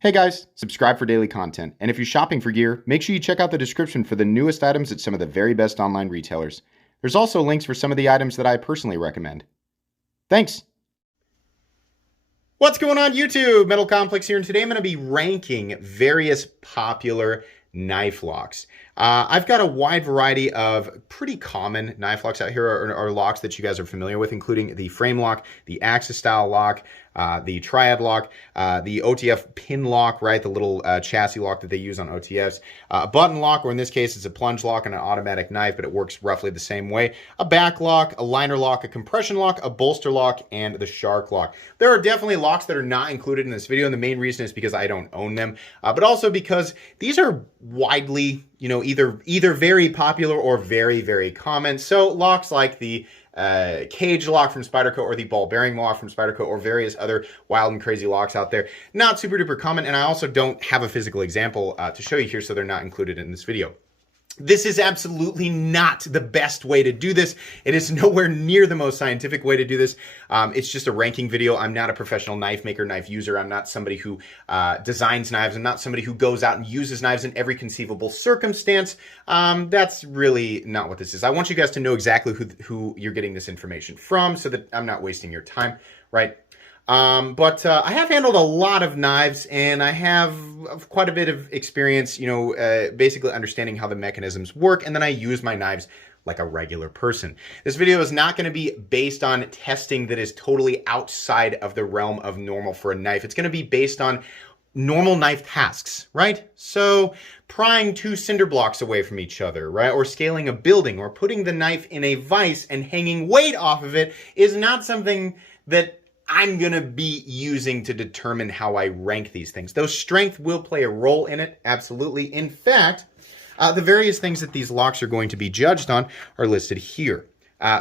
Hey guys, subscribe for daily content, and if you're shopping for gear, make sure you check out the description for the newest items at some of the very best online retailers. There's also links for some of the items that I personally recommend. Thanks! What's going on YouTube? Metal Complex here, and today I'm going to be ranking various popular knife locks. I've got a wide variety of pretty common knife locks out here, or locks that you guys are familiar with, including the frame lock, the axis style lock, the triad lock, the OTF pin lock, right? The little chassis lock that they use on OTFs. A button lock, or in this case, it's a plunge lock and an automatic knife, but it works roughly the same way. A back lock, a liner lock, a compression lock, a bolster lock, and the shark lock. There are definitely locks that are not included in this video, and the main reason is because I don't own them, but also because these are widely, either very popular or very, very common. So locks like the cage lock from Spyderco, or the ball bearing lock from Spyderco, or various other wild and crazy locks out there, not super duper common. And I also don't have a physical example to show you here, so they're not included in this video. This is absolutely not the best way to do this. It is nowhere near the most scientific way to do this. It's just a ranking video. I'm not a professional knife maker, knife user. I'm not somebody who designs knives. I'm not somebody who goes out and uses knives in every conceivable circumstance. That's really not what this is. I want you guys to know exactly who you're getting this information from, so that I'm not wasting your time, right? But I have handled a lot of knives, and I have quite a bit of experience, basically understanding how the mechanisms work, and then I use my knives like a regular person. This video is not going to be based on testing that is totally outside of the realm of normal for a knife. It's going to be based on normal knife tasks, right? So prying two cinder blocks away from each other, right? Or scaling a building, or putting the knife in a vise and hanging weight off of it is not something that I'm going to be using to determine how I rank these things. Though strength will play a role in it, absolutely. In fact, the various things that these locks are going to be judged on are listed here.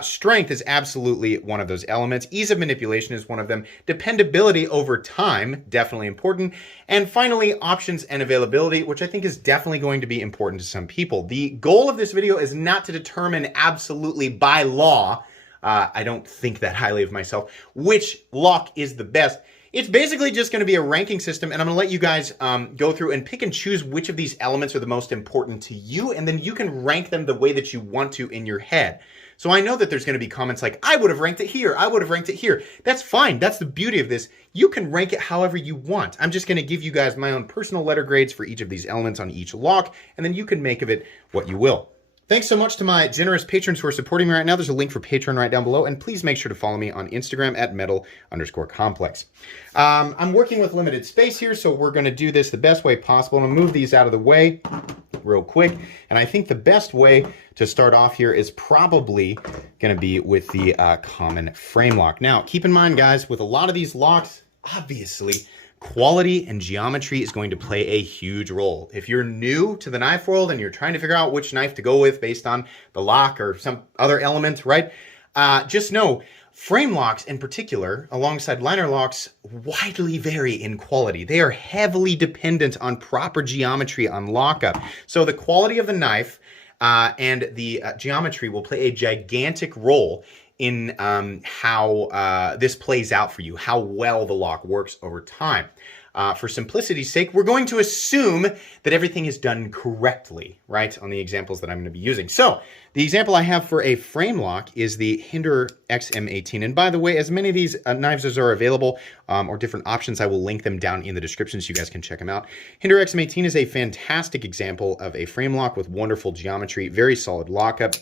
Strength is absolutely one of those elements. Ease of manipulation is one of them. Dependability over time, definitely important. And finally, options and availability, which I think is definitely going to be important to some people. The goal of this video is not to determine absolutely by law, I don't think that highly of myself, which lock is the best. It's basically just going to be a ranking system, and I'm going to let you guys go through and pick and choose which of these elements are the most important to you, and then you can rank them the way that you want to in your head. So I know that there's going to be comments like, I would have ranked it here, I would have ranked it here. That's fine. That's the beauty of this. You can rank it however you want. I'm just going to give you guys my own personal letter grades for each of these elements on each lock, and then you can make of it what you will. Thanks so much to my generous patrons who are supporting me right now. There's a link for Patreon right down below, and please make sure to follow me on Instagram at metal_complex. I'm working with limited space here, so we're going to do this the best way possible. I'm going to move these out of the way real quick, and I think the best way to start off here is probably going to be with the common frame lock. Now, keep in mind, guys, with a lot of these locks, obviously, quality and geometry is going to play a huge role. If you're new to the knife world and you're trying to figure out which knife to go with based on the lock or some other element, right? Just know frame locks in particular, alongside liner locks, widely vary in quality. They are heavily dependent on proper geometry on lockup. So the quality of the knife and the geometry will play a gigantic role in how this plays out for you, how well the lock works over time. For simplicity's sake, we're going to assume that everything is done correctly, right, on the examples that I'm going to be using. So the example I have for a frame lock is the Hinder XM18. And by the way, as many of these knives as are available, or different options, I will link them down in the description so you guys can check them out. Hinder XM18 is a fantastic example of a frame lock with wonderful geometry, very solid lockup.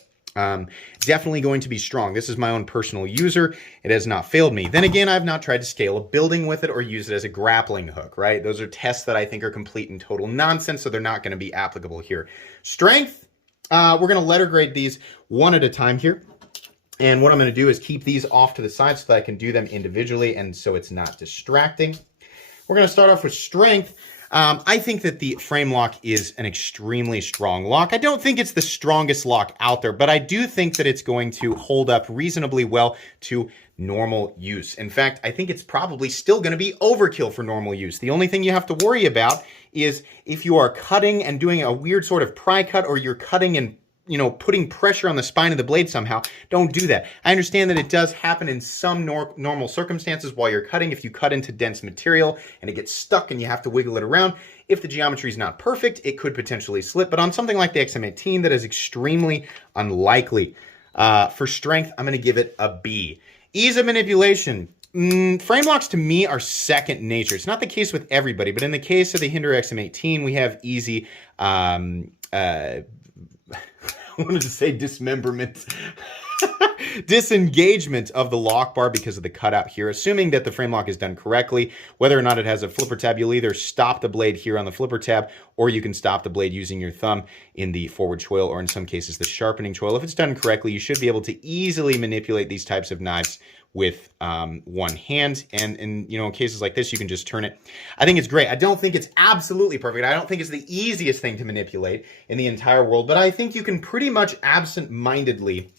Definitely going to be strong. This is my own personal user. It has not failed me. Then again, I've not tried to scale a building with it or use it as a grappling hook, right? Those are tests that I think are complete and total nonsense, so they're not going to be applicable here. Strength, we're going to letter grade these one at a time here. And what I'm going to do is keep these off to the side so that I can do them individually and so it's not distracting. We're going to start off with strength. I think that the frame lock is an extremely strong lock. I don't think it's the strongest lock out there, but I do think that it's going to hold up reasonably well to normal use. In fact, I think it's probably still going to be overkill for normal use. The only thing you have to worry about is if you are cutting and doing a weird sort of pry cut, or you're cutting and putting pressure on the spine of the blade somehow. Don't do that. I understand that it does happen in some normal circumstances while you're cutting. If you cut into dense material and it gets stuck and you have to wiggle it around, if the geometry is not perfect, it could potentially slip. But on something like the XM18, that is extremely unlikely. For strength, I'm going to give it a B. Ease of manipulation. Frame locks to me are second nature. It's not the case with everybody, but in the case of the Hinder XM18, we have easy I wanted to say dismemberment. Disengagement of the lock bar because of the cutout here. Assuming that the frame lock is done correctly, whether or not it has a flipper tab, you'll either stop the blade here on the flipper tab, or you can stop the blade using your thumb in the forward choil, or in some cases the sharpening choil. If it's done correctly, you should be able to easily manipulate these types of knives with one hand, and in cases like this, you can just turn it. I think it's great. I don't think it's absolutely perfect. I don't think it's the easiest thing to manipulate in the entire world, but I think you can pretty much absent-mindedly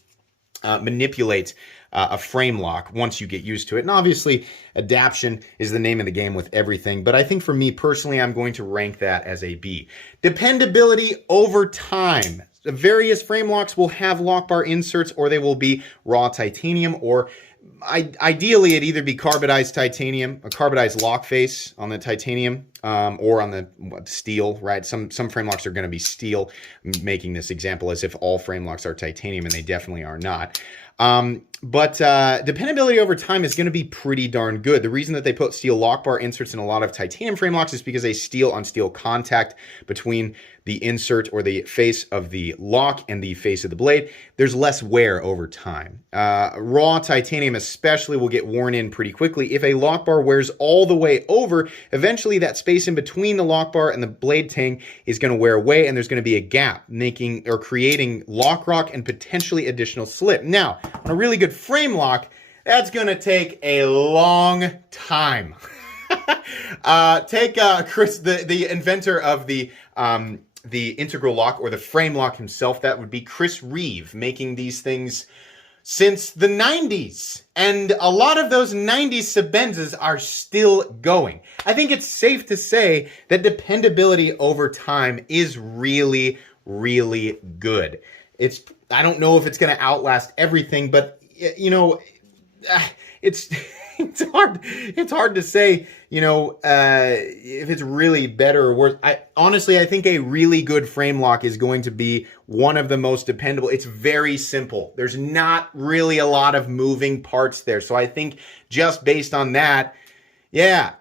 manipulate a frame lock once you get used to it. And obviously, adaption is the name of the game with everything, but I think for me personally, I'm going to rank that as a B. Dependability over time. The various frame locks will have lock bar inserts, or they will be raw titanium, or ideally it'd either be carbidized titanium, a carbidized lock face on the titanium, or on the steel, right? Some frame locks are going to be steel. I'm making this example as if all frame locks are titanium, and they definitely are not. But dependability over time is going to be pretty darn good. The reason that they put steel lock bar inserts in a lot of titanium frame locks is because a steel on steel contact between the insert or the face of the lock and the face of the blade, there's less wear over time. Raw titanium especially will get worn in pretty quickly. If a lock bar wears all the way over, eventually that space in between the lock bar and the blade tang is going to wear away, and there's going to be a gap, making or creating lock rock and potentially additional slip. Now, on a really good frame lock, that's going to take a long time. Take Chris, the inventor of the integral lock, or the frame lock himself. That would be Chris Reeve, making these things since the 90s. And a lot of those 90s Sebenzas are still going. I think it's safe to say that dependability over time is really, really good. I don't know if it's going to outlast everything, but it's hard to say, if it's really better or worse. Honestly, I think a really good frame lock is going to be one of the most dependable. It's very simple. There's not really a lot of moving parts there. So I think just based on that, yeah,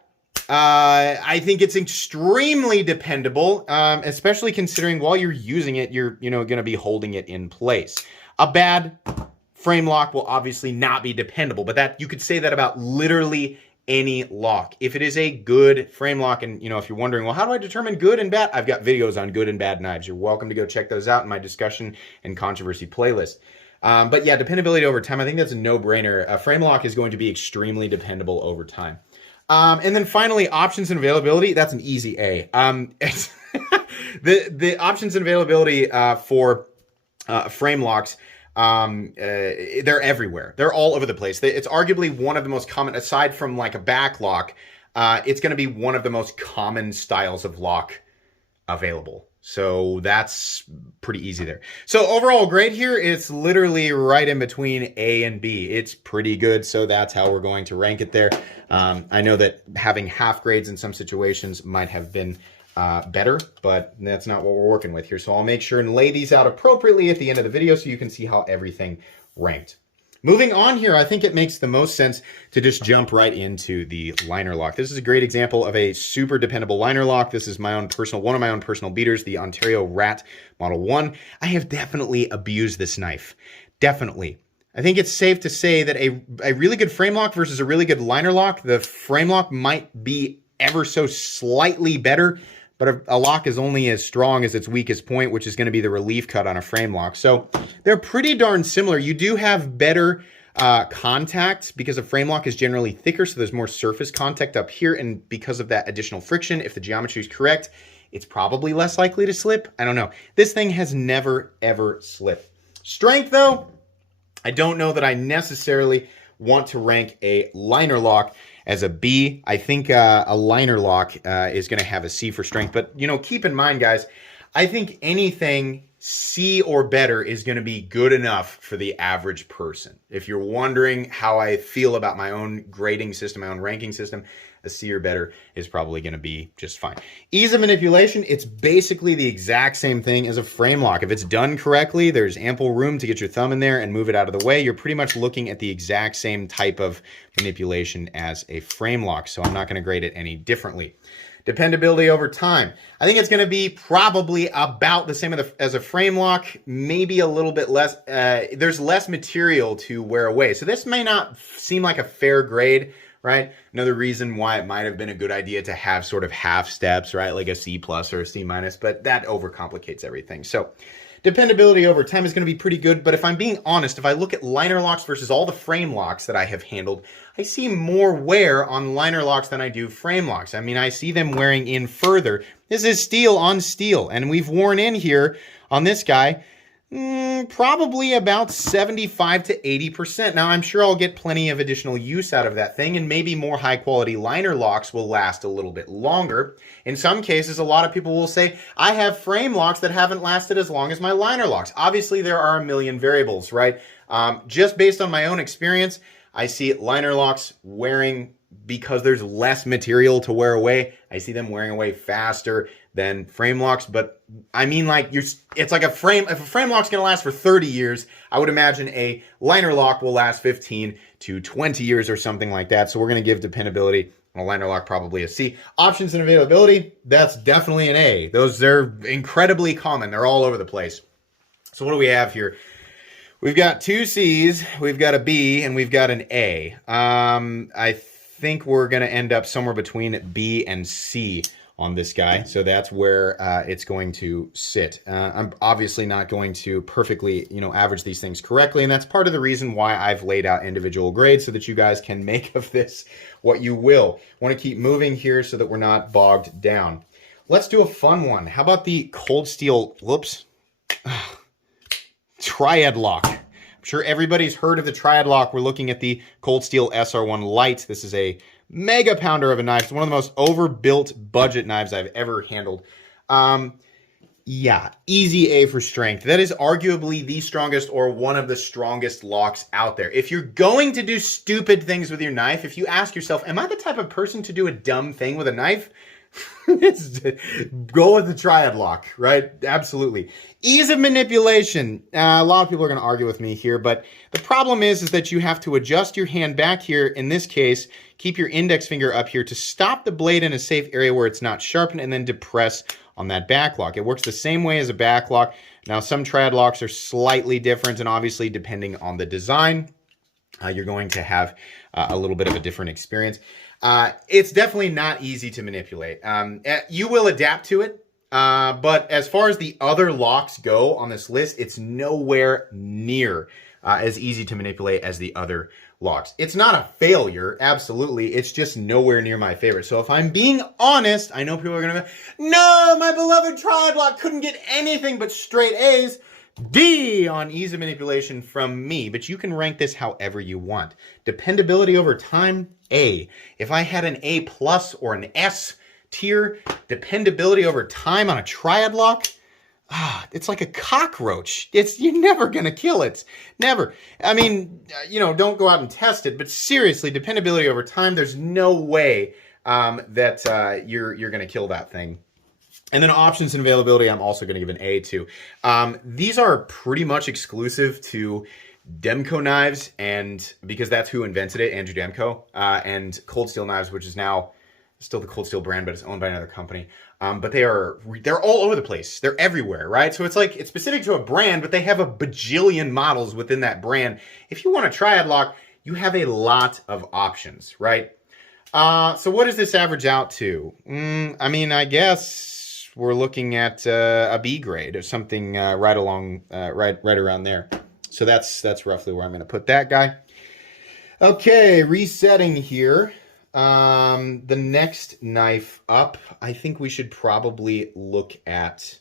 I think it's extremely dependable, especially considering while you're using it, you're, going to be holding it in place. A bad frame lock will obviously not be dependable, but that you could say that about literally any lock. If it is a good frame lock, and if you're wondering, well, how do I determine good and bad? I've got videos on good and bad knives. You're welcome to go check those out in my discussion and controversy playlist. But yeah, dependability over time, I think that's a no-brainer. A frame lock is going to be extremely dependable over time. And then finally, options and availability. That's an easy A. The options and availability for frame locks, they're everywhere. They're all over the place. It's arguably one of the most common, aside from like a back lock, it's going to be one of the most common styles of lock available. So that's pretty easy there. So overall grade here, it's literally right in between A and B. It's pretty good. So that's how we're going to rank it there. I know that having half grades in some situations might have been better, but that's not what we're working with here. So I'll make sure and lay these out appropriately at the end of the video so you can see how everything ranked. Moving on here, I think it makes the most sense to just jump right into the liner lock. This is a great example of a super dependable liner lock. This is one of my own personal beaters, the Ontario Rat Model 1. I have definitely abused this knife. Definitely. I think it's safe to say that a really good frame lock versus a really good liner lock, the frame lock might be ever so slightly better, but a lock is only as strong as its weakest point, which is going to be the relief cut on a frame lock. So they're pretty darn similar. You do have better contact because a frame lock is generally thicker, so there's more surface contact up here, and because of that additional friction, if the geometry is correct, it's probably less likely to slip. I don't know. This thing has never, ever slipped. Strength, though, I don't know that I necessarily want to rank a liner lock as a B. I think a liner lock is going to have a C for strength. But, keep in mind, guys, I think anything C or better is going to be good enough for the average person. If you're wondering how I feel about my own grading system, my own ranking system, a C or better is probably going to be just fine. Ease of manipulation, it's basically the exact same thing as a frame lock. If it's done correctly, there's ample room to get your thumb in there and move it out of the way. You're pretty much looking at the exact same type of manipulation as a frame lock, so I'm not going to grade it any differently. Dependability over time. I think it's going to be probably about the same as a frame lock, maybe a little bit less. There's less material to wear away. So this may not seem like a fair grade, right? Another reason why it might have been a good idea to have sort of half steps, right? Like a C plus or a C minus, but that overcomplicates everything. So dependability over time is going to be pretty good, but if I'm being honest, if I look at liner locks versus all the frame locks that I have handled, I see more wear on liner locks than I do frame locks. I mean, I see them wearing in further. This is steel on steel, and we've worn in here on this guy probably about 75 to 80%. Now, I'm sure I'll get plenty of additional use out of that thing, and maybe more high-quality liner locks will last a little bit longer. In some cases, a lot of people will say, I have frame locks that haven't lasted as long as my liner locks. Obviously, there are a million variables, right? Just based on my own experience, I see liner locks wearing, because there's less material to wear away, I see them wearing away faster than frame locks. But I mean, like, it's like if a frame lock's going to last for 30 years, I would imagine a liner lock will last 15 to 20 years or something like that. So we're going to give dependability on a liner lock probably a C. Options and availability, that's definitely an A. They're incredibly common. They're all over the place. So what do we have here? We've got 2 C's, we've got a B, and we've got an A. I think we're going to end up somewhere between B and C on this guy. So that's where it's going to sit. I'm obviously not going to perfectly, average these things correctly. And that's part of the reason why I've laid out individual grades so that you guys can make of this what you will. Want to keep moving here so that we're not bogged down. Let's do a fun one. How about the cold steel, triad lock? I'm sure everybody's heard of the triad lock. We're looking at the Cold Steel SR1 Lite. This is a mega pounder of a knife. It's one of the most overbuilt budget knives I've ever handled. Yeah, easy A for strength. That is arguably the strongest or one of the strongest locks out there. If you're going to do stupid things with your knife, if you ask yourself, am I the type of person to do a dumb thing with a knife? Go with the triad lock, right? Absolutely. Ease of manipulation. A lot of people are going to argue with me here, but the problem is that you have to adjust your hand back here. In this case, keep your index finger up here to stop the blade in a safe area where it's not sharpened, and then depress on that back lock. It works the same way as a back lock. Now, some triad locks are slightly different, and obviously, depending on the design, you're going to have a little bit of a different experience. It's definitely not easy to manipulate. You will adapt to it, but as far as the other locks go on this list, it's nowhere near as easy to manipulate as the other locks. It's not a failure, absolutely. It's just nowhere near my favorite. So if I'm being honest, I know people are going to be, no, my beloved triad lock couldn't get anything but straight A's. D on ease of manipulation from me, but you can rank this however you want. Dependability over time, A. If I had an A plus or an S tier, dependability over time on a triad lock, it's like a cockroach. You're never going to kill it. Never. I mean, don't go out and test it, but seriously, dependability over time, there's no way that you're going to kill that thing. And then options and availability, I'm also going to give an A to. These are pretty much exclusive to Demko knives, and because that's who invented it, Andrew Demko, and Cold Steel Knives, which is now still the Cold Steel brand, but it's owned by another company. But they're all over the place. They're everywhere, right? So it's like it's specific to a brand, but they have a bajillion models within that brand. If you want a triad lock, you have a lot of options, right? So what does this average out to? I mean, I guess we're looking at a B grade or something right around there. So that's roughly where I'm going to put that guy. Okay, resetting here. The next knife up, I think we should probably look at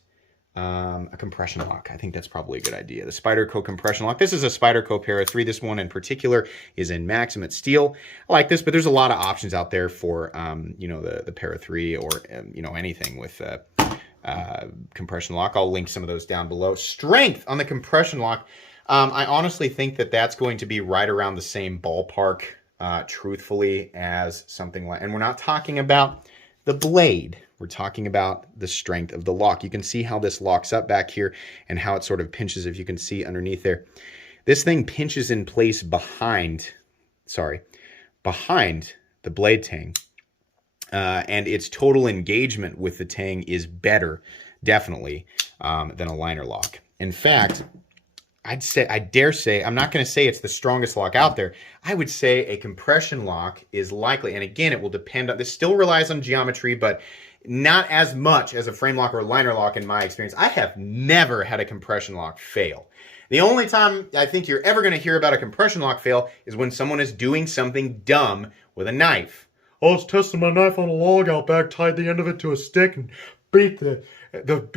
a compression lock. I think that's probably a good idea. The Spyderco compression lock. This is a Spyderco Para 3. This one in particular is in Maximate Steel. I like this, but there's a lot of options out there for, the Para 3 or, anything with compression lock. I'll link some of those down below. Strength on the compression lock. I honestly think that that's going to be right around the same ballpark, truthfully, as something like, and we're not talking about the blade. We're talking about the strength of the lock. You can see how this locks up back here and how it sort of pinches, if you can see underneath there. This thing pinches in place behind the blade tang. And its total engagement with the tang is better, definitely, than a liner lock. In fact, I dare say, I'm not going to say it's the strongest lock out there. I would say a compression lock is likely, and again, it will depend on, this still relies on geometry, but not as much as a frame lock or a liner lock in my experience. I have never had a compression lock fail. The only time I think you're ever going to hear about a compression lock fail is when someone is doing something dumb with a knife. I was testing my knife on a log out back, tied the end of it to a stick, and beat the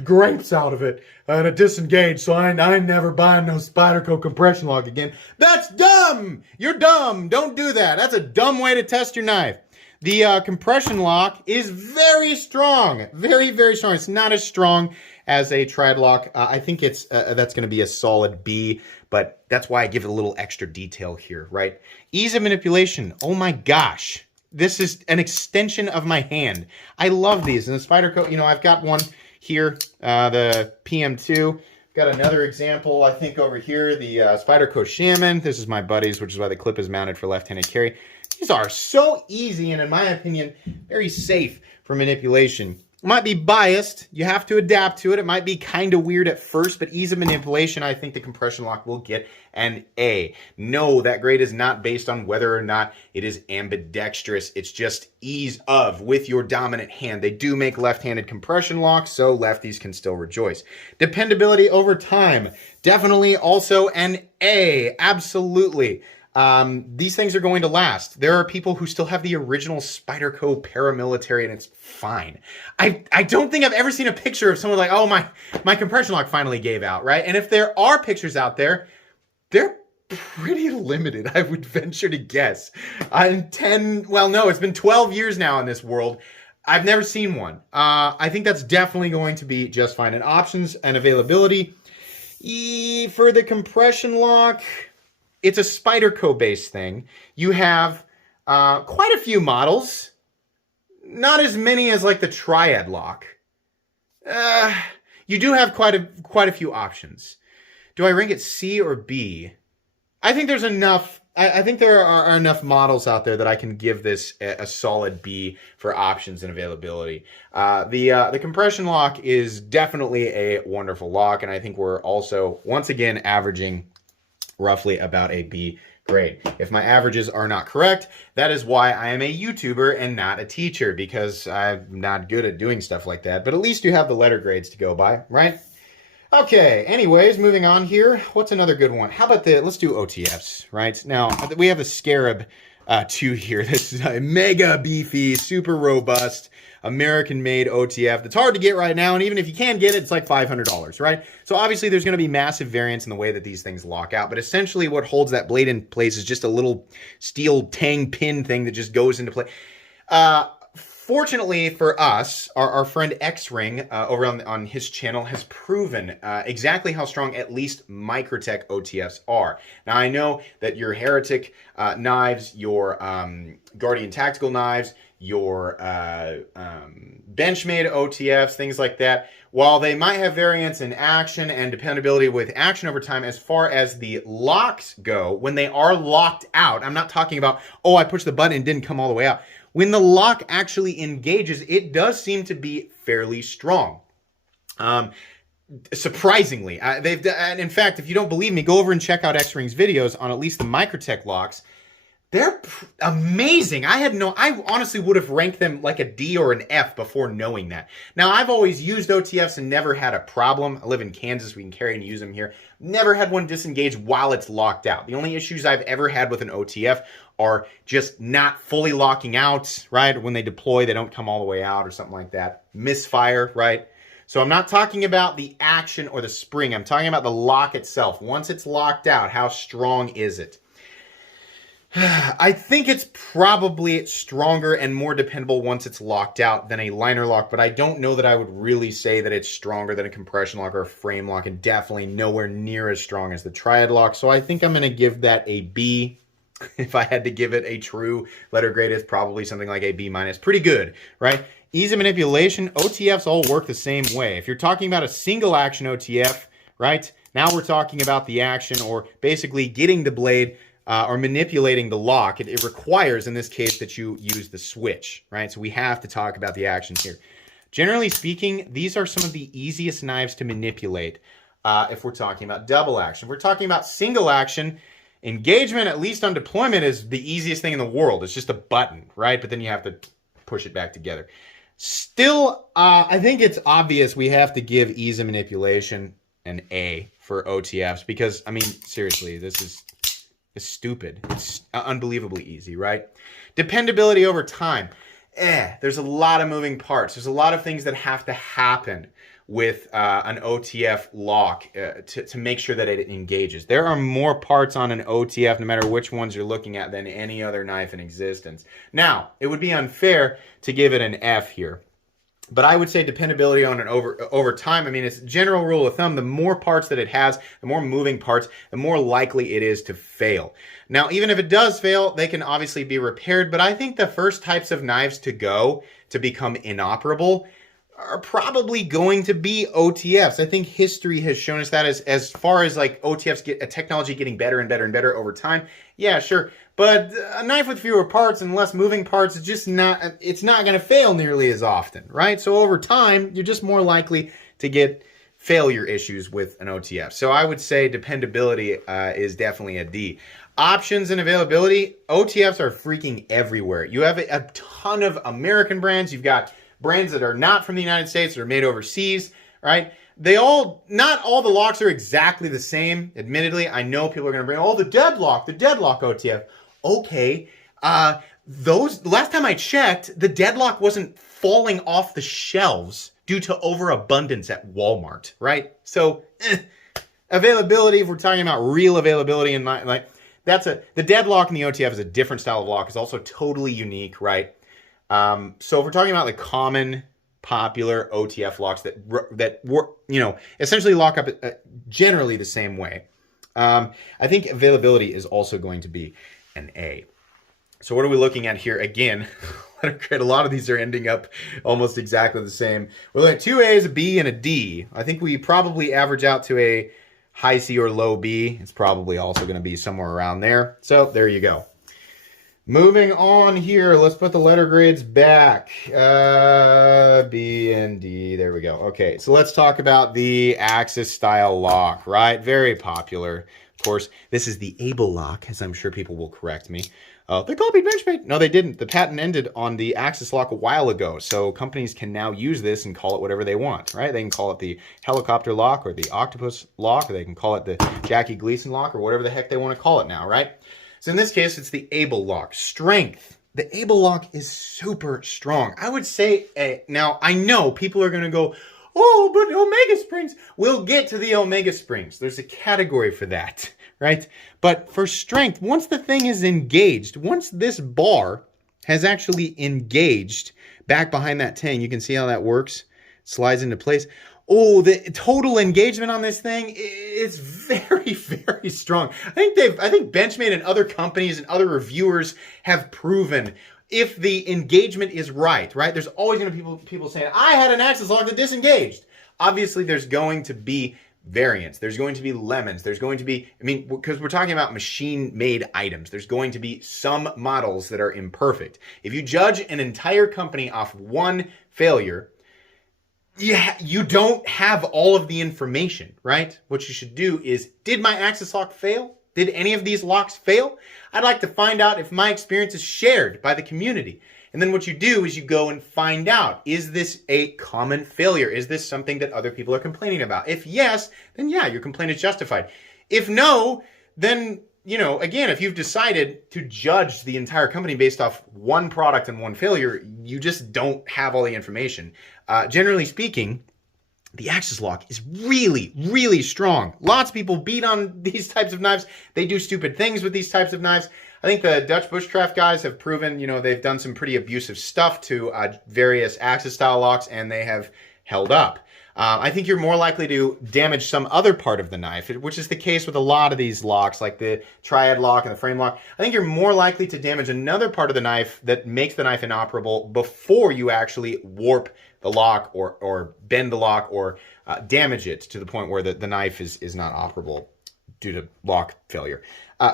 grapes out of it, and it disengaged, so I ain't never buying no Spyderco compression lock again. That's dumb! You're dumb! Don't do that. That's a dumb way to test your knife. The compression lock is very strong. Very, very strong. It's not as strong as a triad lock. I think it's that's going to be a solid B, but that's why I give it a little extra detail here, right? Ease of manipulation. Oh my gosh. This is an extension of my hand. I love these. And the Spyderco, you know, I've got one here, the PM2. Got another example, I think, over here, the Spyderco Shaman. This is my buddy's, which is why the clip is mounted for left-handed carry. These are so easy and, in my opinion, very safe for manipulation. It might be biased. You have to adapt to it. It might be kind of weird at first, but ease of manipulation, I think the compression lock will get an A. No, that grade is not based on whether or not it is ambidextrous. It's just ease of with your dominant hand. They do make left-handed compression locks, so lefties can still rejoice. Dependability over time, definitely also an A. Absolutely. These things are going to last. There are people who still have the original Spyderco paramilitary, and it's fine. I don't think I've ever seen a picture of someone like, oh, my compression lock finally gave out, right? And if there are pictures out there, they're pretty limited, I would venture to guess. It's been 12 years now in this world. I've never seen one. I think that's definitely going to be just fine. And options and availability, for the compression lock, it's a Spyderco-based thing. You have quite a few models. Not as many as like the triad lock. You do have quite a few options. Do I rank it C or B? I think there's enough. I think there are enough models out there that I can give this a solid B for options and availability. The compression lock is definitely a wonderful lock, and I think we're also, once again, averaging roughly about a B grade. If my averages are not correct, that is why I am a YouTuber and not a teacher, because I'm not good at doing stuff like that. But at least you have the letter grades to go by, right? Okay, anyways, moving on here. What's another good one? How about let's do OTFs, right? Now, we have the Scarab 2 here. This is a mega beefy, super robust, American-made OTF that's hard to get right now, and even if you can get it, it's like $500, right? So obviously there's going to be massive variance in the way that these things lock out, but essentially what holds that blade in place is just a little steel tang pin thing that just goes into play. Fortunately for us, our friend X-Ring over on his channel has proven exactly how strong at least Microtech OTFs are. Now, I know that your Heretic knives, your Guardian Tactical knives, your Benchmade OTFs, things like that, while they might have variance in action and dependability with action over time, as far as the locks go, when they are locked out, I'm not talking about, oh, I pushed the button and didn't come all the way out. When the lock actually engages, it does seem to be fairly strong. Surprisingly, and in fact, if you don't believe me, go over and check out X-Ring's videos on at least the Microtech locks. They're amazing. I honestly would have ranked them like a D or an F before knowing that. Now, I've always used OTFs and never had a problem. I live in Kansas. We can carry and use them here. Never had one disengage while it's locked out. The only issues I've ever had with an OTF are just not fully locking out, right? When they deploy, they don't come all the way out or something like that. Misfire, right? So I'm not talking about the action or the spring. I'm talking about the lock itself. Once it's locked out, how strong is it? I think it's probably stronger and more dependable once it's locked out than a liner lock, but I don't know that I would really say that it's stronger than a compression lock or a frame lock, and definitely nowhere near as strong as the triad lock. So I think I'm going to give that a B. If I had to give it a true letter grade, it's probably something like a B minus. Pretty good, right? Ease of manipulation, OTFs all work the same way. If you're talking about a single action OTF, right? Now we're talking about the action, or basically getting the blade or manipulating the lock. It requires, in this case, that you use the switch, right? So we have to talk about the actions here. Generally speaking, these are some of the easiest knives to manipulate if we're talking about double action. If we're talking about single action, engagement, at least on deployment, is the easiest thing in the world. It's just a button, right? But then you have to push it back together. Still, I think it's obvious we have to give ease of manipulation an A for OTFs because, I mean, seriously, this is stupid. It's unbelievably easy, right? Dependability over time. There's a lot of moving parts. There's a lot of things that have to happen with an OTF lock to make sure that it engages. There are more parts on an OTF, no matter which ones you're looking at, than any other knife in existence. Now, it would be unfair to give it an F here. But I would say dependability on an over time. I mean, it's a general rule of thumb. The more parts that it has, the more moving parts, the more likely it is to fail. Now, even if it does fail, they can obviously be repaired. But I think the first types of knives to go to become inoperable are probably going to be OTFs. I think history has shown us that as far as like OTFs get a technology getting better and better and better over time. Yeah, sure. But a knife with fewer parts and less moving parts is just it's not going to fail nearly as often, right? So over time, you're just more likely to get failure issues with an OTF. So I would say dependability is definitely a D. Options and availability, OTFs are freaking everywhere. You have a ton of American brands. You've got brands that are not from the United States, that are made overseas, right? Not all the locks are exactly the same. Admittedly, I know people are going to bring, the deadlock OTF. Okay, last time I checked, the deadlock wasn't falling off the shelves due to overabundance at Walmart, right? So, availability, if we're talking about real availability, and the deadlock in the OTF is a different style of lock. It's also totally unique, right? So if we're talking about the common, popular OTF locks that work, essentially lock up generally the same way, I think availability is also going to be an A. So what are we looking at here? Again, a lot of these are ending up almost exactly the same. We're looking at 2 A's, a B, and a D. I think we probably average out to a high C or low B. It's probably also going to be somewhere around there. So there you go. Moving on here, let's put the letter grades back. B and D, there we go. Okay, so let's talk about the Axis style lock, right? Very popular. Of course, this is the Able lock, as I'm sure people will correct me. They copied Benchmade. No, they didn't. The patent ended on the Axis lock a while ago, so companies can now use this and call it whatever they want, right? They can call it the helicopter lock or the octopus lock, or they can call it the Jackie Gleason lock, or whatever the heck they want to call it now, right? So in this case, it's the Able lock. Strength. The Able lock is super strong. I would say, now I know people are going to go, oh, but Omega Springs. We'll get to the Omega Springs. There's a category for that, right? But for strength, once the thing is engaged, once this bar has actually engaged back behind that tang, you can see how that works. Slides into place. Oh, the total engagement on this thing is very, very strong. I think Benchmade and other companies and other reviewers have proven if the engagement is right? There's always going to be people saying, I had an Axis lock that disengaged. Obviously, there's going to be variants. There's going to be lemons. There's going to be, because we're talking about machine-made items, there's going to be some models that are imperfect. If you judge an entire company off one failure, you don't have all of the information, right? What you should do is, did my Axis lock fail? Did any of these locks fail? I'd like to find out if my experience is shared by the community. And then what you do is you go and find out, is this a common failure? Is this something that other people are complaining about? If yes, then yeah, your complaint is justified. If no, then, again, if you've decided to judge the entire company based off one product and one failure, you just don't have all the information. Generally speaking, the Axis lock is really, really strong. Lots of people beat on these types of knives. They do stupid things with these types of knives. I think the Dutch bushcraft guys have proven, they've done some pretty abusive stuff to various Axis style locks, and they have held up. I think you're more likely to damage some other part of the knife, which is the case with a lot of these locks, like the triad lock and the frame lock. I think you're more likely to damage another part of the knife that makes the knife inoperable before you actually warp the lock or bend the lock or damage it to the point where the knife is not operable due to lock failure.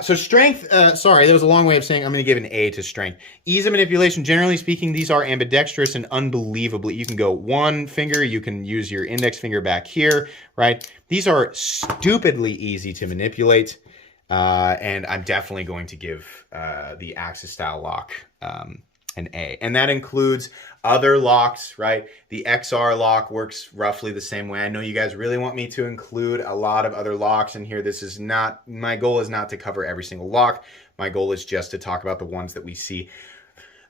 So strength, sorry, that was a long way of saying I'm going to give an A to strength. Ease of manipulation, generally speaking, these are ambidextrous and unbelievably, you can go one finger, you can use your index finger back here, right? These are stupidly easy to manipulate, and I'm definitely going to give the Axis style lock an A. And that includes other locks, right? The XR lock works roughly the same way. I know you guys really want me to include a lot of other locks in here. This is not, my goal is not to cover every single lock. My goal is just to talk about the ones that we see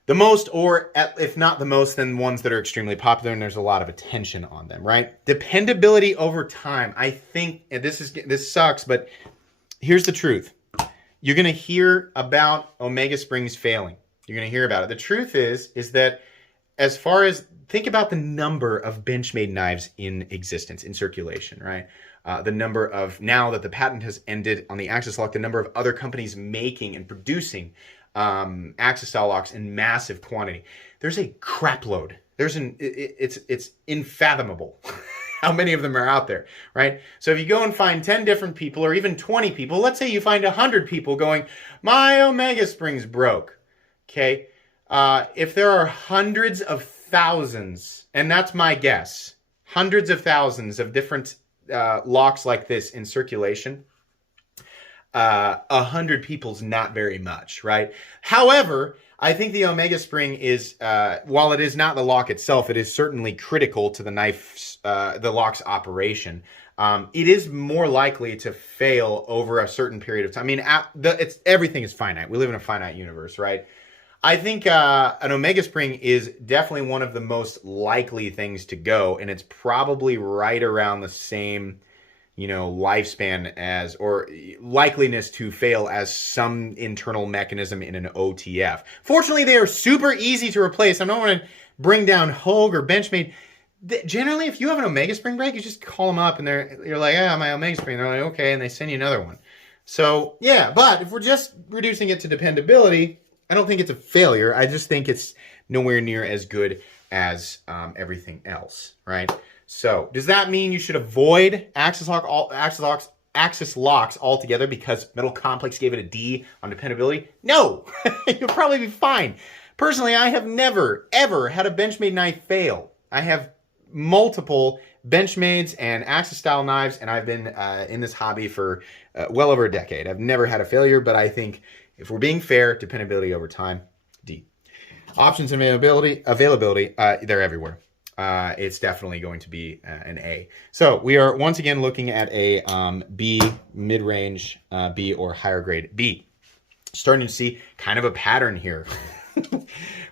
the most, or if not the most, then ones that are extremely popular and there's a lot of attention on them, right? Dependability over time. I think, and this sucks, but here's the truth. You're going to hear about Omega Springs failing. You're going to hear about it. The truth is that as far as, think about the number of Benchmade knives in existence, in circulation, right? The number of, now that the patent has ended on the Axis lock, the number of other companies making and producing Axis style locks in massive quantity. There's a crap load. It's unfathomable how many of them are out there, right? So if you go and find 10 different people or even 20 people, let's say you find 100 people going, my Omega Springs broke. Okay, if there are hundreds of thousands, and that's my guess, hundreds of thousands of different locks like this in circulation, 100 people's not very much, right? However, I think the Omega Spring is, while it is not the lock itself, it is certainly critical to the the lock's operation. It is more likely to fail over a certain period of time. I mean, everything is finite. We live in a finite universe, right? I think an Omega Spring is definitely one of the most likely things to go, and it's probably right around the same, lifespan as, or likeliness to fail as some internal mechanism in an OTF. Fortunately, they are super easy to replace. I don't want to bring down Hogue or Benchmade. Generally, if you have an Omega Spring break, you just call them up and you're like, yeah, my Omega Spring. They're like, okay, and they send you another one. So yeah, but if we're just reducing it to dependability, I don't think it's a failure. I just think it's nowhere near as good as everything else, right? So does that mean you should avoid Axis locks altogether because Metal Complex gave it a D on dependability? No, you'll probably be fine. Personally, I have never, ever had a Benchmade knife fail. I have multiple Benchmades and Axis style knives, and I've been in this hobby for well over a decade. I've never had a failure, but I think if we're being fair, dependability over time, D. Options and availability, they're everywhere. It's definitely going to be an A. So we are once again looking at a B, mid-range B, or higher grade B. Starting to see kind of a pattern here.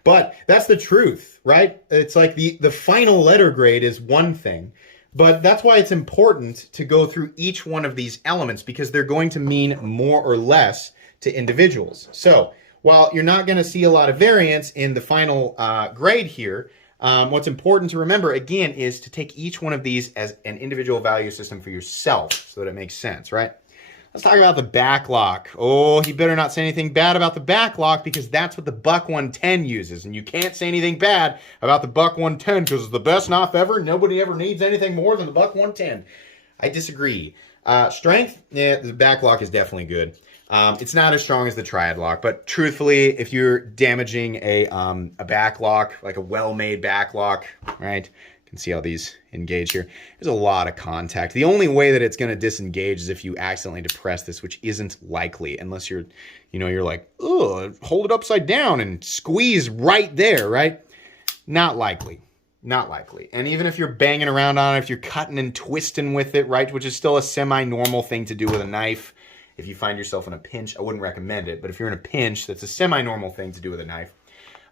But that's the truth, right? It's like the final letter grade is one thing. But that's why it's important to go through each one of these elements, because they're going to mean more or less to individuals. So while you're not going to see a lot of variance in the final grade here, what's important to remember, again, is to take each one of these as an individual value system for yourself so that it makes sense, right? Let's talk about the back lock. Oh, he better not say anything bad about the back lock, because that's what the Buck 110 uses. And you can't say anything bad about the Buck 110 because it's the best knife ever. Nobody ever needs anything more than the Buck 110. I disagree. Strength, yeah, the back lock is definitely good. It's not as strong as the triad lock, but truthfully, if you're damaging a back lock, like a well-made back lock, right? You can see how these engage here. There's a lot of contact. The only way that it's going to disengage is if you accidentally depress this, which isn't likely unless you're like, oh, hold it upside down and squeeze right there, right? Not likely. Not likely. And even if you're banging around on it, if you're cutting and twisting with it, right, which is still a semi-normal thing to do with a knife. If you find yourself in a pinch, I wouldn't recommend it, but if you're in a pinch, that's a semi-normal thing to do with a knife.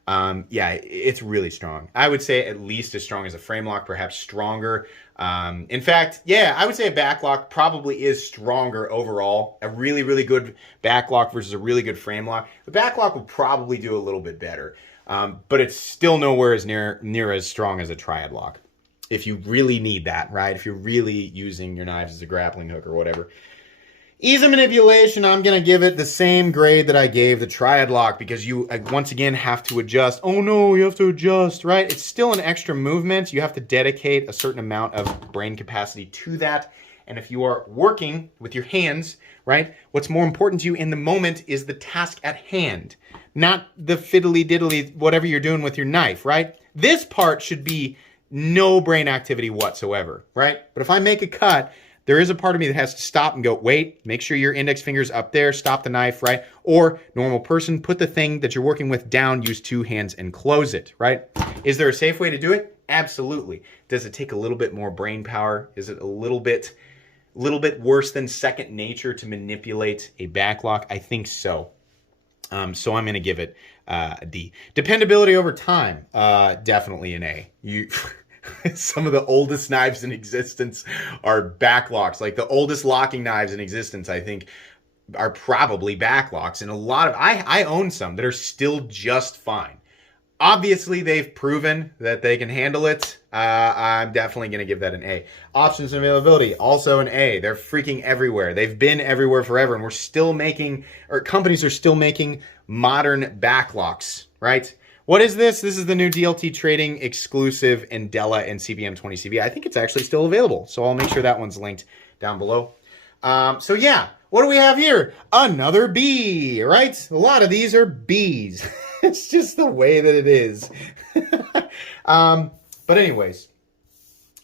Yeah, it's really strong. I would say at least as strong as a frame lock, perhaps stronger. In fact, yeah, I would say a back lock probably is stronger overall. A really, really good back lock versus a really good frame lock. The back lock will probably do a little bit better, but it's still nowhere as near as strong as a triad lock. If you really need that, right? If you're really using your knives as a grappling hook or whatever. Ease of manipulation, I'm going to give it the same grade that I gave the triad lock because you, once again, have to adjust. Oh no, you have to adjust, right? It's still an extra movement. You have to dedicate a certain amount of brain capacity to that. And if you are working with your hands, right, what's more important to you in the moment is the task at hand, not the fiddly diddly, whatever you're doing with your knife, right? This part should be no brain activity whatsoever, right? But if I make a cut, there is a part of me that has to stop and go, wait, make sure your index finger's up there, stop the knife, right? Or normal person, put the thing that you're working with down, use two hands and close it, right? Is there a safe way to do it? Absolutely. Does it take a little bit more brain power? Is it a little bit worse than second nature to manipulate a backlock? I think so. So I'm going to give it a D. Dependability over time, definitely an A. Some of the oldest knives in existence are backlocks. Like the oldest locking knives in existence, I think, are probably backlocks. And a lot of, I own some that are still just fine. Obviously, they've proven that they can handle it. I'm definitely going to give that an A. Options and availability, also an A. They're freaking everywhere. They've been everywhere forever. And we're still making, or companies are still making modern backlocks, right? What is this? This is the new DLT Trading exclusive Indela and CBM 20CV. I think it's actually still available, so I'll make sure that one's linked down below. So yeah, what do we have here? Another B, right? A lot of these are Bs. It's just the way that it is. But anyways,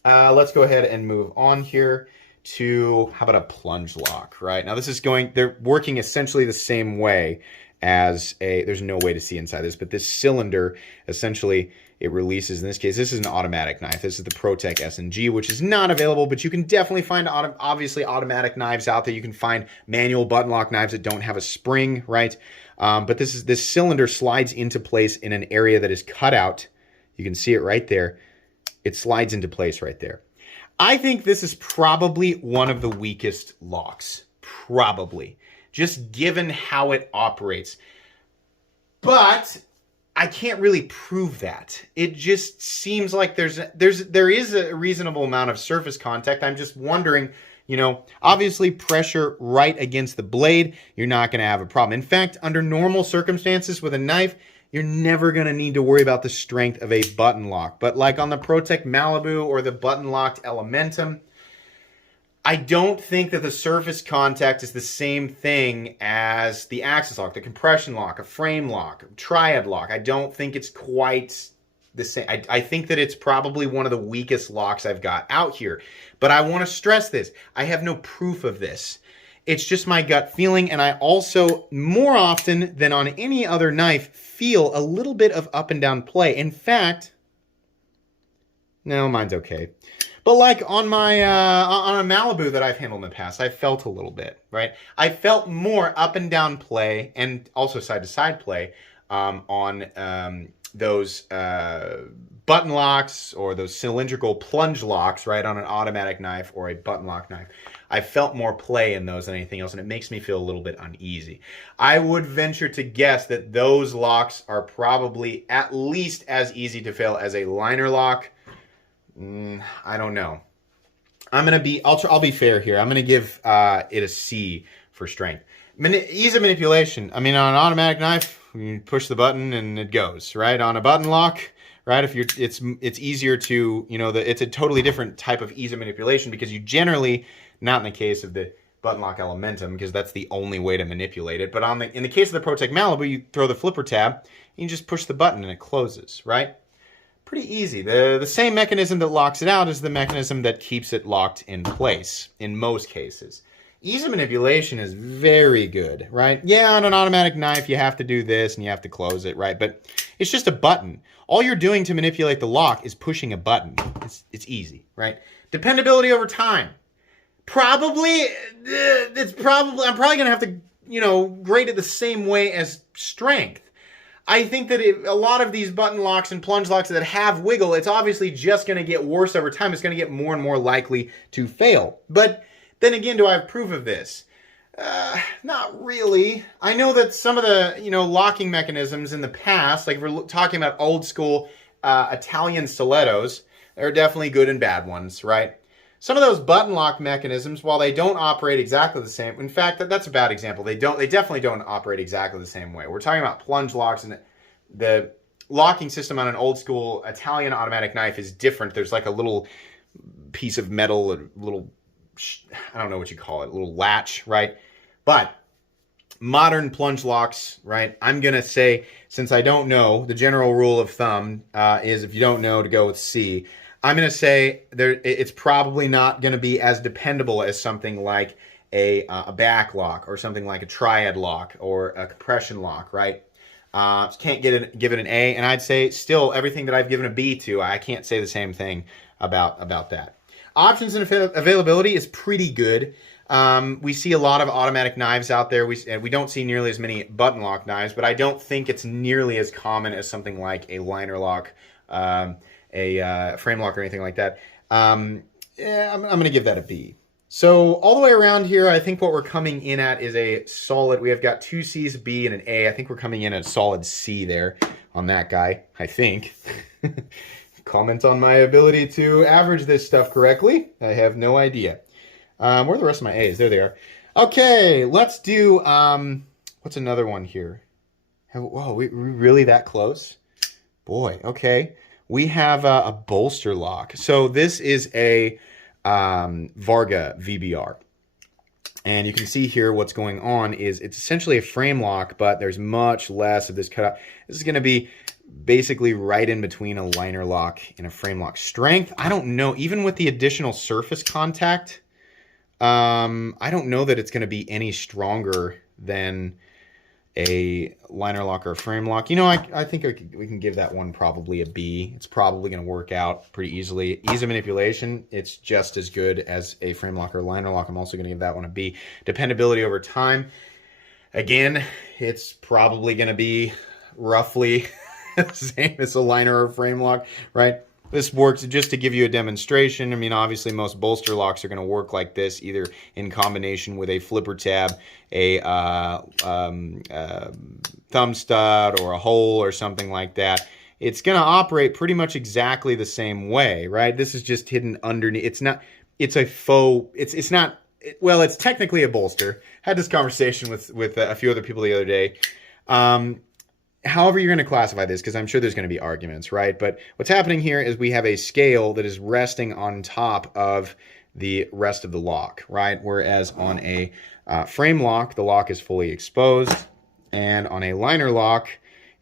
let's go ahead and move on here to, how about a plunge lock, right? Now this is they're working essentially the same way as there's no way to see inside this, but this cylinder, essentially, it releases, in this case, this is an automatic knife. This is the ProTech S&G, which is not available, but you can definitely find, obviously, automatic knives out there. You can find manual button lock knives that don't have a spring, right? But this cylinder slides into place in an area that is cut out. You can see it right there. It slides into place right there. I think this is probably one of the weakest locks. Probably. Just given how it operates. But I can't really prove that. It just seems like there is a reasonable amount of surface contact. I'm just wondering, obviously pressure right against the blade, you're not going to have a problem. In fact, under normal circumstances with a knife, you're never going to need to worry about the strength of a button lock. But like on the ProTech Malibu or the button locked Elementum, I don't think that the surface contact is the same thing as the axis lock, the compression lock, a frame lock, a triad lock. I don't think it's quite the same. I think that it's probably one of the weakest locks I've got out here. But I want to stress this. I have no proof of this. It's just my gut feeling, and I also, more often than on any other knife, feel a little bit of up and down play. In fact, no, mine's okay. But like on my on a Malibu that I've handled in the past, I felt a little bit, right? I felt more up and down play and also side to side play on those button locks or those cylindrical plunge locks, right, on an automatic knife or a button lock knife. I felt more play in those than anything else, and it makes me feel a little bit uneasy. I would venture to guess that those locks are probably at least as easy to fail as a liner lock. I don't know. I'll be fair here. I'm gonna give it a C for strength. Ease of manipulation. I mean, on an automatic knife, you push the button and it goes, right? On a button lock, right? It's easier to, it's a totally different type of ease of manipulation because you generally, not in the case of the button lock Elementum, because that's the only way to manipulate it. But in the case of the ProTech Malibu, you throw the flipper tab, you just push the button and it closes, right? Pretty easy. The same mechanism that locks it out is the mechanism that keeps it locked in place in most cases. Ease of manipulation is very good, right? Yeah, on an automatic knife, you have to do this and you have to close it, right? But it's just a button. All you're doing to manipulate the lock is pushing a button. It's easy, right? Dependability over time. I'm probably going to have to, grade it the same way as strength. I think that a lot of these button locks and plunge locks that have wiggle, it's obviously just going to get worse over time. It's going to get more and more likely to fail. But then again, do I have proof of this? Not really. I know that some of the locking mechanisms in the past, like if we're talking about old school Italian stilettos, there are definitely good and bad ones, right? Some of those button lock mechanisms, while they don't operate exactly the same, in fact, that's a bad example. They definitely don't operate exactly the same way. We're talking about plunge locks, and the locking system on an old school Italian automatic knife is different. There's like a little piece of metal, a little, I don't know what you call it, a little latch, right? But modern plunge locks, right? I'm going to say, since I don't know, the general rule of thumb is if you don't know, to go with C. I'm going to say it's probably not going to be as dependable as something like a back lock or something like a triad lock or a compression lock, right? Can't give it an A, and I'd say still everything that I've given a B to, I can't say the same thing about that. Options and availability is pretty good. We see a lot of automatic knives out there. We don't see nearly as many button lock knives, but I don't think it's nearly as common as something like a liner lock, a frame lock, or anything like that. Yeah, I'm going to give that a B. So all the way around here, I think what we're coming in at is a solid. We have got 2 C's, a B, and an A. I think we're coming in at a solid C there on that guy, I think. Comment on my ability to average this stuff correctly. I have no idea. Where are the rest of my A's? There they are. Okay, let's do, what's another one here? Whoa, we really that close? Boy, okay. We have a bolster lock. So this is a Varga VBR. And you can see here what's going on is it's essentially a frame lock, but there's much less of this cutout. This is going to be basically right in between a liner lock and a frame lock. Strength, I don't know. Even with the additional surface contact, I don't know that it's going to be any stronger than a liner lock or a frame lock. I think we can give that one probably a B. It's probably going to work out pretty easily. Ease of manipulation, it's just as good as a frame lock or liner lock. I'm also going to give that one a B. Dependability over time, again, it's probably going to be roughly the same as a liner or frame lock, right? This works just to give you a demonstration. I mean, obviously, most bolster locks are going to work like this, either in combination with a flipper tab, a thumb stud, or a hole, or something like that. It's going to operate pretty much exactly the same way, right? This is just hidden underneath. It's not. It's a faux. It's not. Well, it's technically a bolster. I had this conversation with a few other people the other day. However you're going to classify this, because I'm sure there's going to be arguments, right? But what's happening here is we have a scale that is resting on top of the rest of the lock, right? Whereas on a frame lock, the lock is fully exposed, and on a liner lock,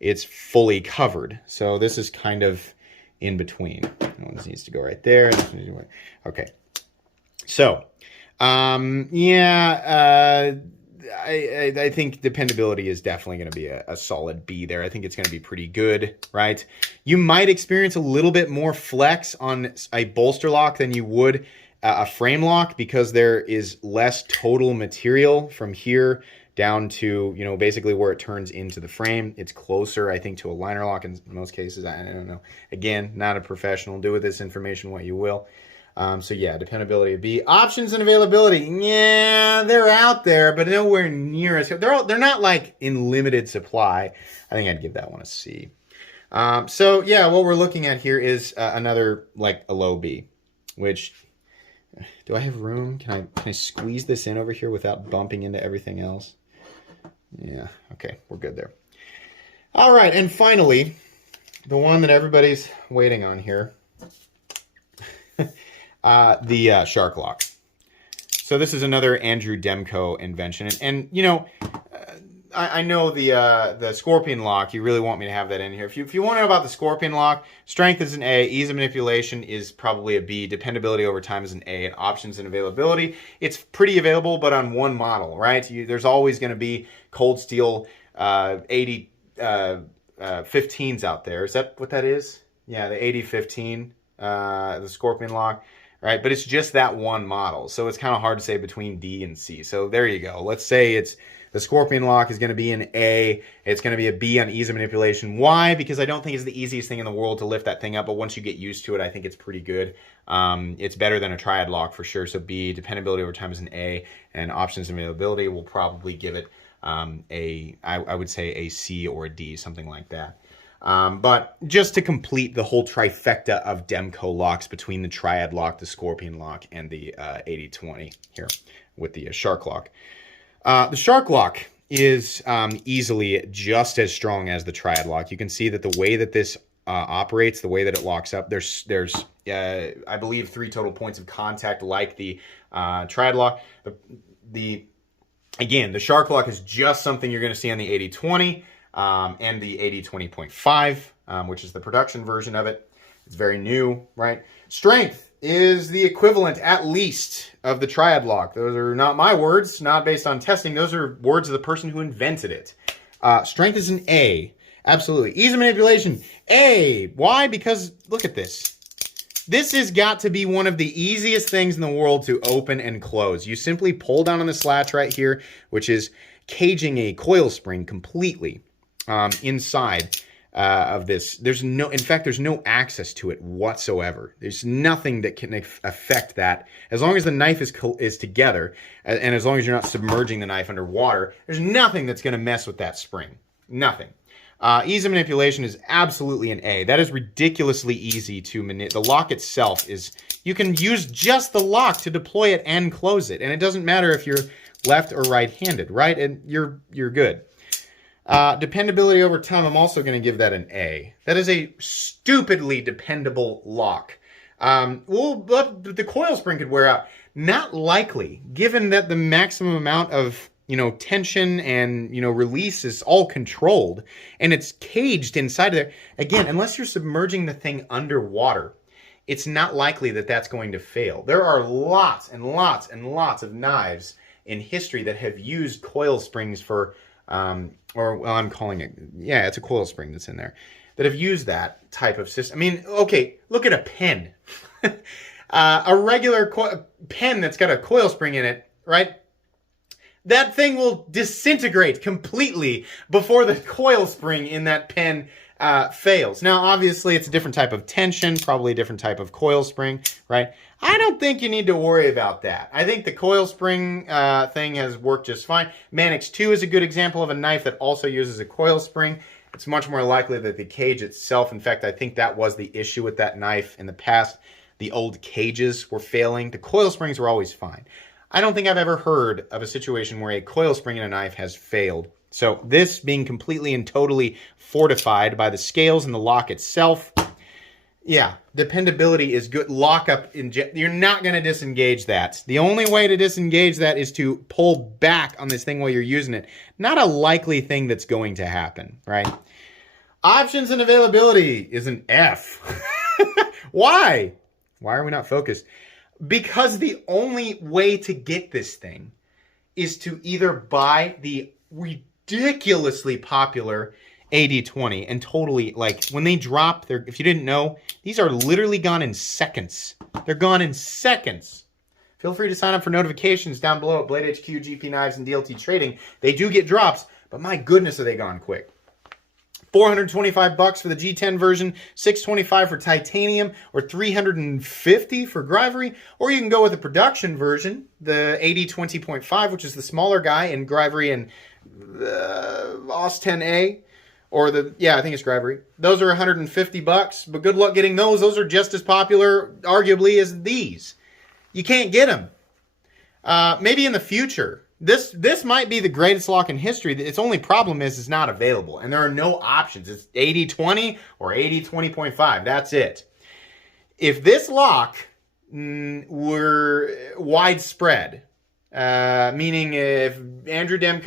it's fully covered. So this is kind of in between. One needs to go right there. Okay. So, I think dependability is definitely going to be a solid B there. I think it's going to be pretty good, right? You might experience a little bit more flex on a bolster lock than you would a frame lock, because there is less total material from here down to, basically where it turns into the frame. It's closer, I think, to a liner lock in most cases. I don't know. Again, not a professional. Do with this information what you will. So yeah, dependability B. Options and availability, yeah, they're out there, but nowhere near as they're not like in limited supply. I think I'd give that one a C. So yeah, what we're looking at here is another like a low B. Which, do I have room? Can I squeeze this in over here without bumping into everything else? Yeah, okay, we're good there. All right, and finally, the one that everybody's waiting on here. The shark lock. So this is another Andrew Demko invention, and I know the scorpion lock. You really want me to have that in here. If you want to know about the scorpion lock, strength is an A, ease of manipulation is probably a B, dependability over time is an A, and options and availability, it's pretty available, but on one model, right? There's always going to be cold steel 80 15s out there. Is that what that is? Yeah, the 8015, the scorpion lock. Right, but it's just that one model, so it's kind of hard to say between D and C. So there you go. Let's say it's The Scorpion lock is going to be an A. It's going to be a B on ease of manipulation. Why? Because I don't think it's the easiest thing in the world to lift that thing up, but once you get used to it, I think it's pretty good. It's better than a triad lock for sure. So B, dependability over time is an A, and options and availability will probably give it I would say a C or a D, something like that. But just to complete the whole trifecta of Demco locks between the triad lock, the Scorpion lock, and the 80-20 here with the shark lock. The shark lock is easily just as strong as the triad lock. You can see that the way that this operates, the way that it locks up, there's I believe 3 total points of contact like the triad lock. Again, the shark lock is just something you're going to see on the 80-20 and the 80-20.5, which is the production version of it. It's very new, right? Strength is the equivalent, at least, of the triad lock. Those are not my words, not based on testing. Those are words of the person who invented it. Strength is an A. Absolutely. Ease of manipulation, A. Why? Because look at this. This has got to be one of the easiest things in the world to open and close. You simply pull down on the slatch right here, which is caging a coil spring completely inside of this. In fact, there's no access to it whatsoever. There's nothing that can affect that. As long as the knife is together, and as long as you're not submerging the knife underwater, there's nothing that's going to mess with that spring. Nothing. Ease of manipulation is absolutely an A. That is ridiculously easy to manipulate. The lock itself is, you can use just the lock to deploy it and close it. And it doesn't matter if you're left or right-handed, right? And you're good. Dependability over time, I'm also going to give that an A. That is a stupidly dependable lock. The coil spring could wear out. Not likely, given that the maximum amount of tension and, release is all controlled and it's caged inside of there. Again, unless you're submerging the thing underwater, it's not likely that that's going to fail. There are lots and lots and lots of knives in history that have used coil springs for, I'm calling it, yeah, it's a coil spring that's in there, that have used that type of system. I mean, okay, look at a pen. A regular pen that's got a coil spring in it, right? That thing will disintegrate completely before the coil spring in that pen fails. Now, obviously, it's a different type of tension, probably a different type of coil spring, right? I don't think you need to worry about that. I think the coil spring thing has worked just fine. Mannix 2 is a good example of a knife that also uses a coil spring. It's much more likely that the cage itself, in fact, I think that was the issue with that knife in the past. The old cages were failing. The coil springs were always fine. I don't think I've ever heard of a situation where a coil spring in a knife has failed. So this being completely and totally fortified by the scales and the lock itself, yeah, dependability is good. Lockup, you're not going to disengage that. The only way to disengage that is to pull back on this thing while you're using it. Not a likely thing that's going to happen, right? Options and availability is an F. Why? Why are we not focused? Because the only way to get this thing is to either buy the ridiculously popular 80-20 and totally, like, when they drop, if you didn't know, these are literally gone in seconds. They're gone in seconds. Feel free to sign up for notifications down below at Blade HQ, GP Knives, and DLT Trading. They do get drops, but my goodness are they gone quick. $425 for the G10 version, $625 for titanium, or $350 for Grivery. Or you can go with the production version, the 80-20.5, which is the smaller guy in Grivery and OS 10A. Or I think it's Grivery. Those are $150, but good luck getting those. Those are just as popular, arguably, as these. You can't get them. Maybe in the future. This might be the greatest lock in history. Its only problem is it's not available. And there are no options. It's 80-20 or 80-20.5. That's it. If this lock were widespread, meaning if Andrew and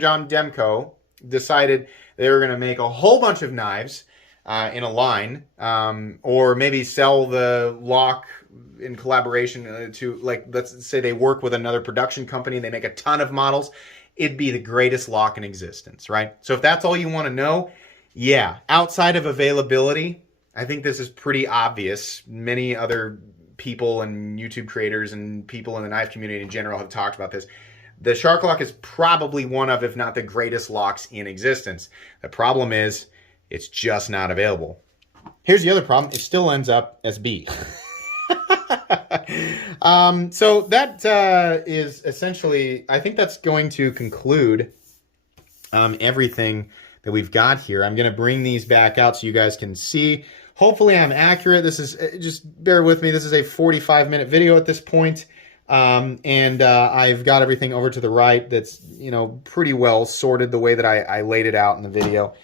John Demco decided they were going to make a whole bunch of knives in a line, or maybe sell the lock in collaboration to, like, let's say they work with another production company and they make a ton of models, it'd be the greatest lock in existence, right? So if that's all you want to know, yeah, outside of availability, I think this is pretty obvious. Many other people and YouTube creators and people in the knife community in general have talked about this. The shark lock is probably one of, if not the greatest locks in existence. The problem is, it's just not available. Here's the other problem. It still ends up as B. So that is essentially, I think that's going to conclude everything that we've got here. I'm going to bring these back out so you guys can see. Hopefully I'm accurate. This is, just bear with me, this is a 45-minute video at this point. And I've got everything over to the right that's, you know, pretty well sorted the way that I laid it out in the video.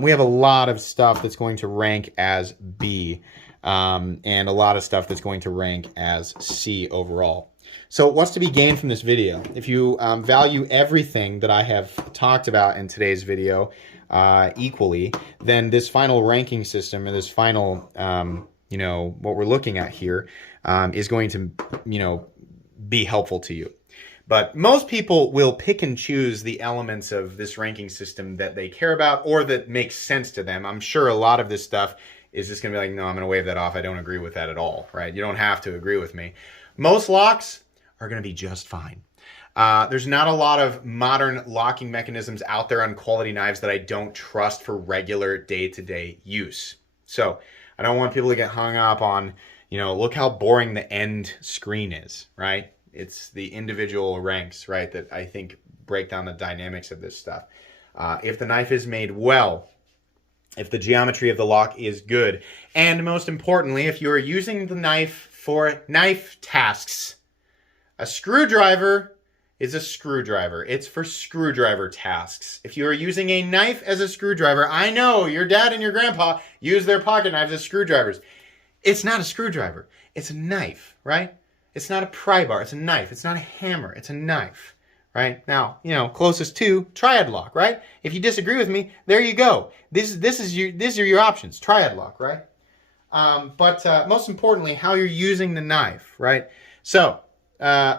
We have a lot of stuff that's going to rank as B, and a lot of stuff that's going to rank as C overall. So what's to be gained from this video? If you value everything that I have talked about in today's video equally, then this final ranking system, or this final, you know, what we're looking at here, is going to, you know, be helpful to you. But most people will pick and choose the elements of this ranking system that they care about or that makes sense to them. I'm sure a lot of this stuff is just going to be like, no, I'm going to wave that off. I don't agree with that at all, right? You don't have to agree with me. Most locks are going to be just fine. There's not a lot of modern locking mechanisms out there on quality knives that I don't trust for regular day-to-day use. So I don't want people to get hung up on, you know, look how boring the end screen is, right? It's the individual ranks, right, that I think break down the dynamics of this stuff. If the knife is made well, if the geometry of the lock is good, and most importantly, if you are using the knife for knife tasks, a screwdriver is a screwdriver. It's for screwdriver tasks. If you are using a knife as a screwdriver, I know your dad and your grandpa use their pocket knives as screwdrivers. It's not a screwdriver. It's a knife, right? It's not a pry bar. It's a knife. It's not a hammer. It's a knife, right? Now, you know, closest to triad lock, right? If you disagree with me, there you go. These are your options. Triad lock, right? But most importantly, how you're using the knife, right? So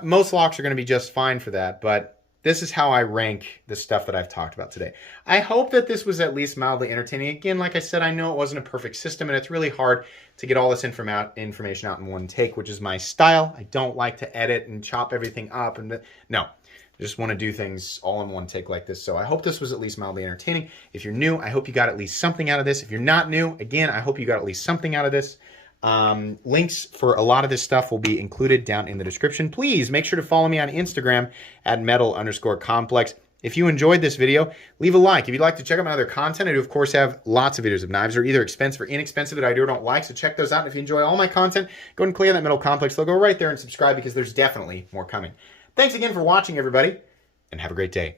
most locks are going to be just fine for that, but this is how I rank the stuff that I've talked about today. I hope that this was at least mildly entertaining. Again, like I said, I know it wasn't a perfect system, and it's really hard to get all this information out in one take, which is my style. I don't like to edit and chop everything up. No, I just want to do things all in one take like this. So I hope this was at least mildly entertaining. If you're new, I hope you got at least something out of this. If you're not new, again, I hope you got at least something out of this. Links for a lot of this stuff will be included down in the description. Please make sure to follow me on Instagram at metal_complex. If you enjoyed this video, leave a like. If you'd like to check out my other content, I do, of course, have lots of videos of knives that are either expensive or inexpensive that I do or don't like, so check those out. And if you enjoy all my content, go ahead and click on that Metal Complex logo right there and subscribe, because there's definitely more coming. Thanks again for watching, everybody, and have a great day.